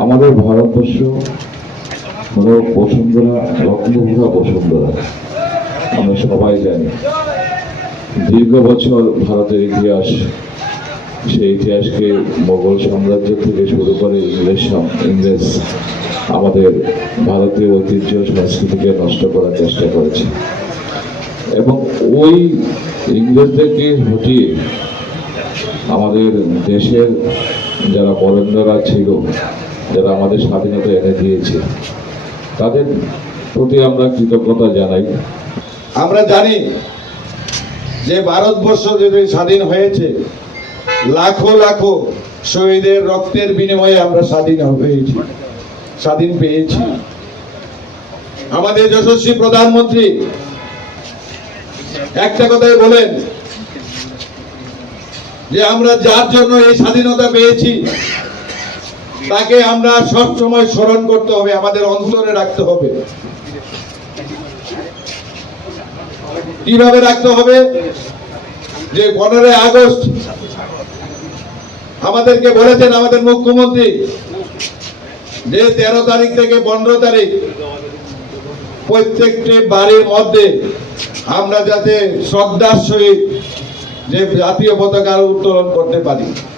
আমাদের ভারতবর্ষ হলো বসুন্ধরা, রত্নভূষা বসুন্ধরা, আমরা সবাই জানি। দীর্ঘ বছর ভারতের ইতিহাস, সেই ইতিহাসকে মোগল সাম্রাজ্য থেকে শুরু করে ইংরেজ আমাদের ভারতীয় ঐতিহ্য সংস্কৃতিকে নষ্ট করার চেষ্টা করেছে, এবং ওই ইংরেজদেরকে হটিয়ে আমাদের দেশের যারা বরেণ্যরা ছিল, যারা আমাদের স্বাধীনতা এনে দিয়েছে, তাদের প্রতি আমরা কৃতজ্ঞতা জানাই। আমরা জানি যে ভারতবর্ষ যদি স্বাধীন হয়েছে, লাখো লাখো শহীদের রক্তের বিনিময়ে আমরা স্বাধীন পেয়েছি। আমাদের যশস্বী প্রধানমন্ত্রী একটা কথাই বলেন যে আমরা যার জন্য এই স্বাধীনতা পেয়েছি তাকে আমরা সবসময় স্মরণ করতে হবে, আমাদের অন্তরে রাখতে হবে। কিভাবে রাখতে হবে? যে 15 আগস্ট আমাদেরকে বলেছেন আমাদের মুখ্যমন্ত্রী যে 13 তারিখ থেকে 15 তারিখ প্রত্যেকটি বাড়ির মধ্যে আমরা যাতে শ্রদ্ধার সহিত যে জাতীয় পতাকা উত্তোলন করতে পারি।